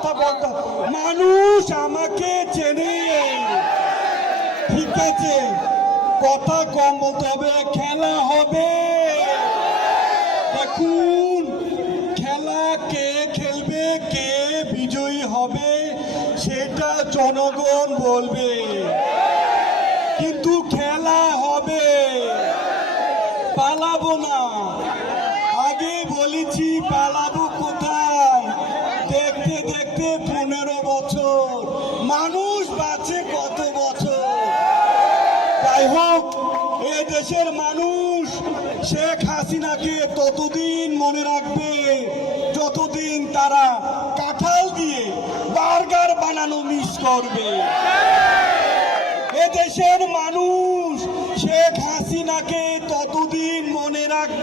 কথা বলতে, মানুষ আমাকে চেনে, ঠিক আছে, কথা কম বলতে হবে। খেলা হবে, দেখুন খেলা কে খেলবে, কে বিজয়ী হবে সেটা জনগণ বলবে, কিন্তু খেলা হবে, পালাবো না। আগে বলেছি পালাবো কোথায়, দেখতে দেখতে 15 বছর, মানুষ বাঁচে কত বছর। যাই হোক, এ দেশের মানুষ শেখ হাসিনাকে ততদিন মনে রাখবে যতদিন তারা কাঁঠাল দিয়ে বার্গার বানানো মিস করবে। এ দেশের মানুষ শেখ হাসিনাকে ততদিন মনে রাখবে